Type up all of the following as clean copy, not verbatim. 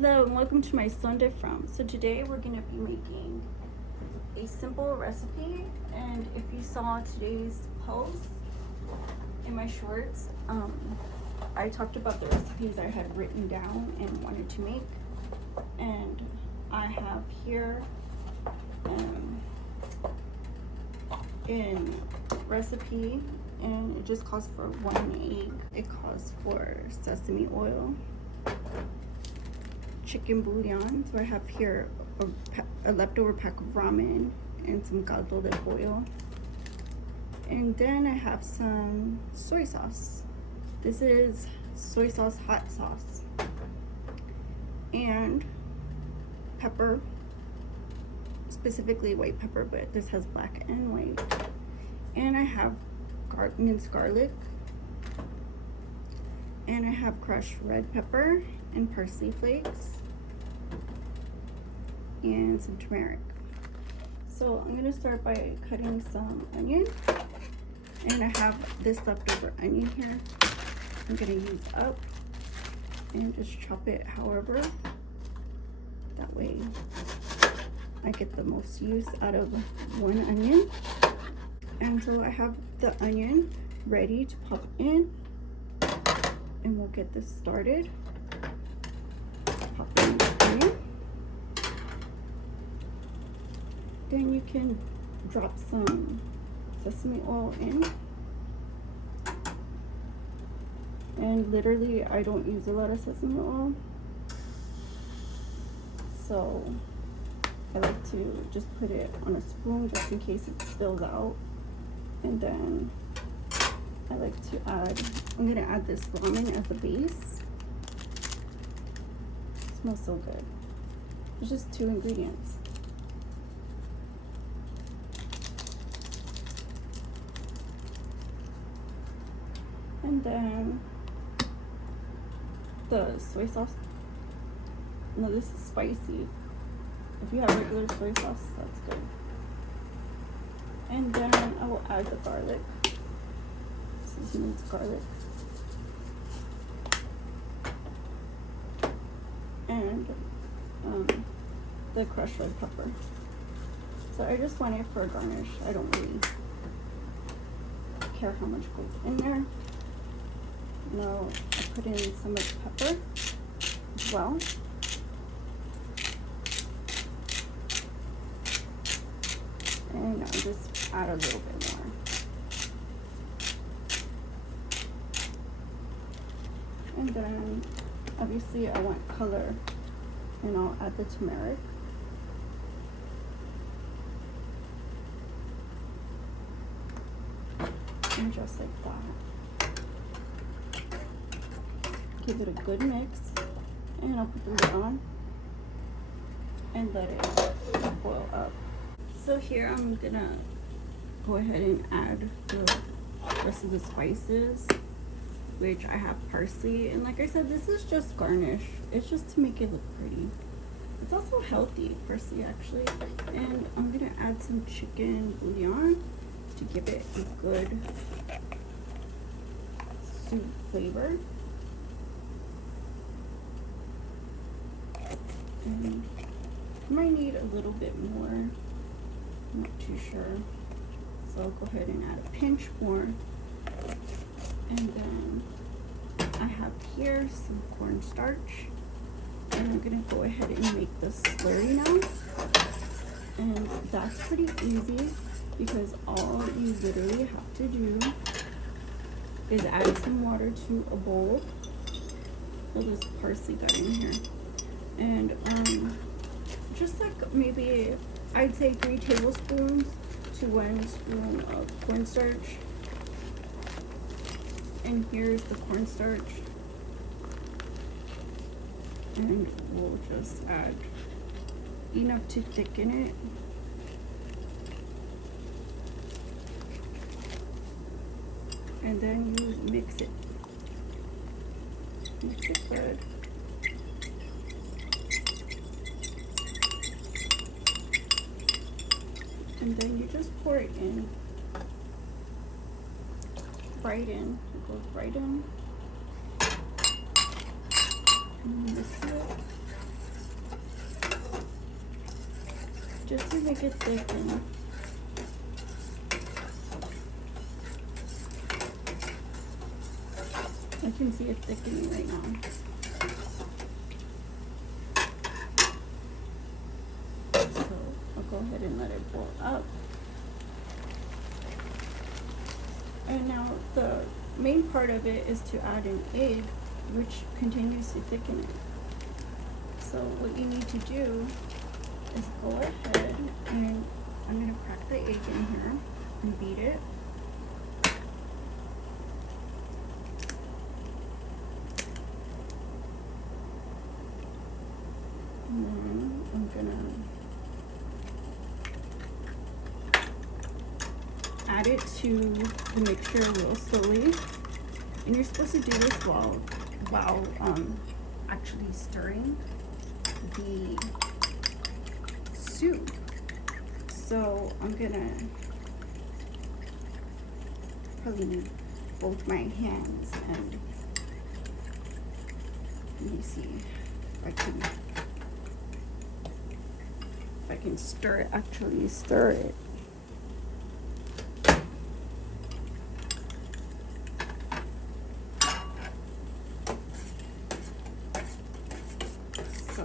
Hello and welcome to my Sunday from. So today we're going to be making a simple recipe, and if you saw today's post in my shorts, I talked about the recipes I had written down and wanted to make, and I have here in recipe, and it just calls for 1 egg. It calls for sesame oil, chicken bouillon. So I have here a leftover pack of ramen and some caldo de pollo. And then I have some soy sauce. This is soy sauce hot sauce. And pepper, specifically white pepper, but this has black and white. And I have minced garlic. And I have crushed red pepper and parsley flakes and some turmeric. So I'm gonna start by cutting some onion, and I have this leftover onion here. I'm gonna use up and just chop it however, that way I get the most use out of one onion. And so I have the onion ready to pop in, and we'll get this started. Pop in the onion. Then you can drop some sesame oil in. And literally, I don't use a lot of sesame oil, so I like to just put it on a spoon just in case it spills out. And then I like to I'm gonna add this ramen as the base. It smells so good. It's just 2 ingredients. And then the soy sauce. No, this is spicy. If you have regular soy sauce, that's good. And then I will add the garlic. This is minced garlic. And the crushed red pepper. So I just want it for a garnish. I don't really care how much goes in there. Now I put in some of the pepper as well. And I'll just add a little bit more. And then obviously I want color, and I'll add the turmeric. And just like that. Give it a good mix, and I'll put the lid on and let it boil up. So here I'm gonna go ahead and add the rest of the spices, which I have parsley, and like I said, this is just garnish. It's just to make it look pretty. It's also healthy, parsley actually. And I'm gonna add some chicken bouillon to give it a good soup flavor. And I might need a little bit more, I'm not too sure. So I'll go ahead and add a pinch more. And then I have here some cornstarch, and I'm gonna go ahead and make this slurry now. And that's pretty easy, because all you literally have to do is add some water to a bowl. All this parsley got in here. And just like maybe I'd say 3 tablespoons to 1 spoon of cornstarch. And here's the cornstarch. And we'll just add enough to thicken it. And then you mix it. Mix it good. And then you just pour it in. Right in. It goes right in. And mix it. just to make it thicken. I can see it thickening right now. So I'll go ahead and let it boil up. And now the main part of it is to add an egg, which continues to thicken it. So what you need to do is go ahead and I'm going to crack the egg in here and beat it. And then I'm going to add it to the mixture real slowly. And you're supposed to do this while actually stirring the soup. So I'm gonna probably need both my hands, and let me see if I can stir it, actually stir it. So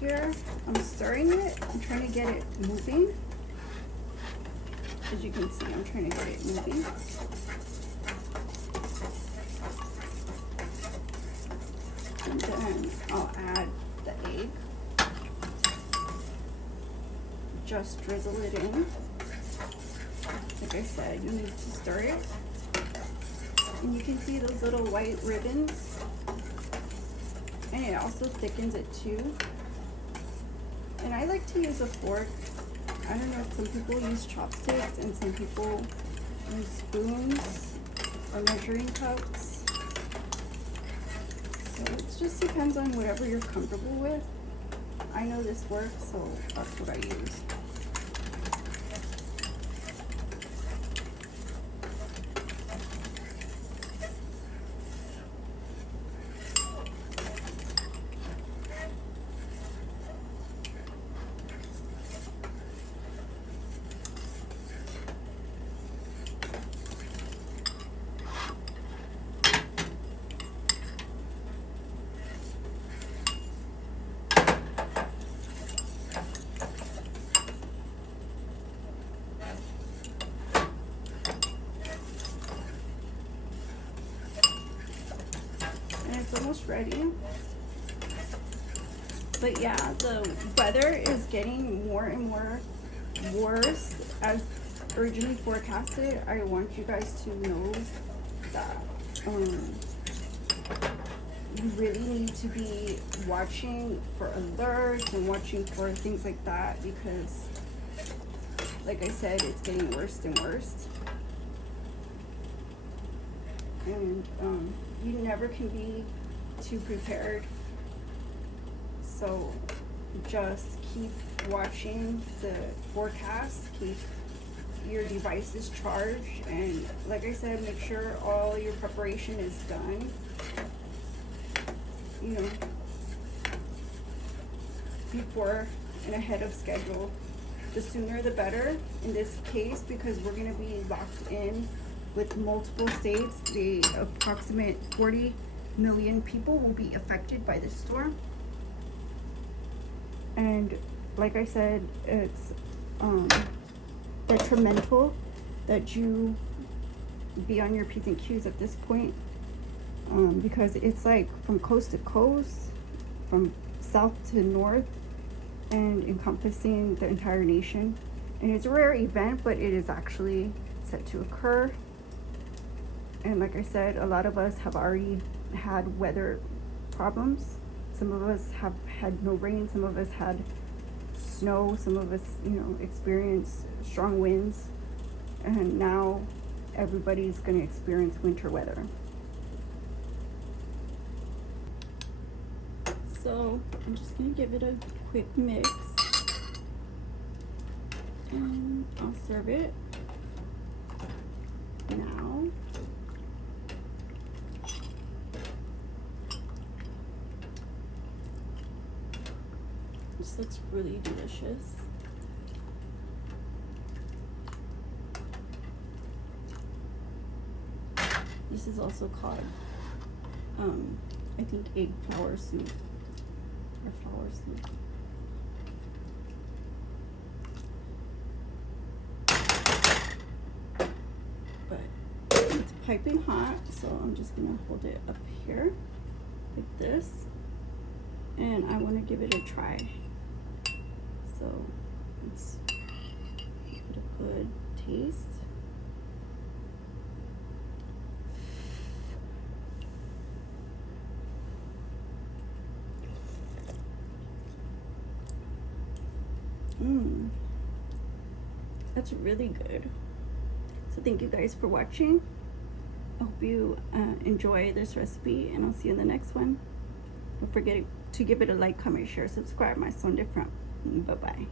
here I'm stirring it. I'm trying to get it moving. As you can see, I'm trying to get it moving. And then I'll add the egg. Just drizzle it in. Like I said, you need to stir it. And you can see those little white ribbons. And it also thickens it too. And I like to use a fork. I don't know, some people use chopsticks and some people use spoons or measuring cups. So it just depends on whatever you're comfortable with. I know this works, so that's what I use. It's almost ready. But yeah, the weather is getting more and more worse as originally forecasted. I want you guys to know that you really need to be watching for alerts and watching for things like that, because like I said, it's getting worse and worse. And you never can be too prepared. So just keep watching the forecast, keep your devices charged, and like I said, make sure all your preparation is done. You know, before and ahead of schedule. The sooner the better in this case, because we're going to be locked in with multiple states. The approximate 40 million people will be affected by this storm. And like I said, it's detrimental that you be on your P's and Q's at this point, because it's like from coast to coast, from south to north, and encompassing the entire nation. And it's a rare event, but it is actually set to occur. And like I said, a lot of us have already had weather problems. Some of us have had no rain, some of us had snow, some of us, you know, experienced strong winds, and now everybody's going to experience winter weather. So I'm just going to give it a quick mix, and I'll serve it now. This looks really delicious. This is also called, I think, egg flour soup or flour soup. But it's piping hot, so I'm just gonna hold it up here like this, and I want to give it a try. So let's give it a good taste. That's really good. So thank you guys for watching. I hope you enjoy this recipe, and I'll see you in the next one. Don't forget to give it a like, comment, share, subscribe. My son different. Bye bye.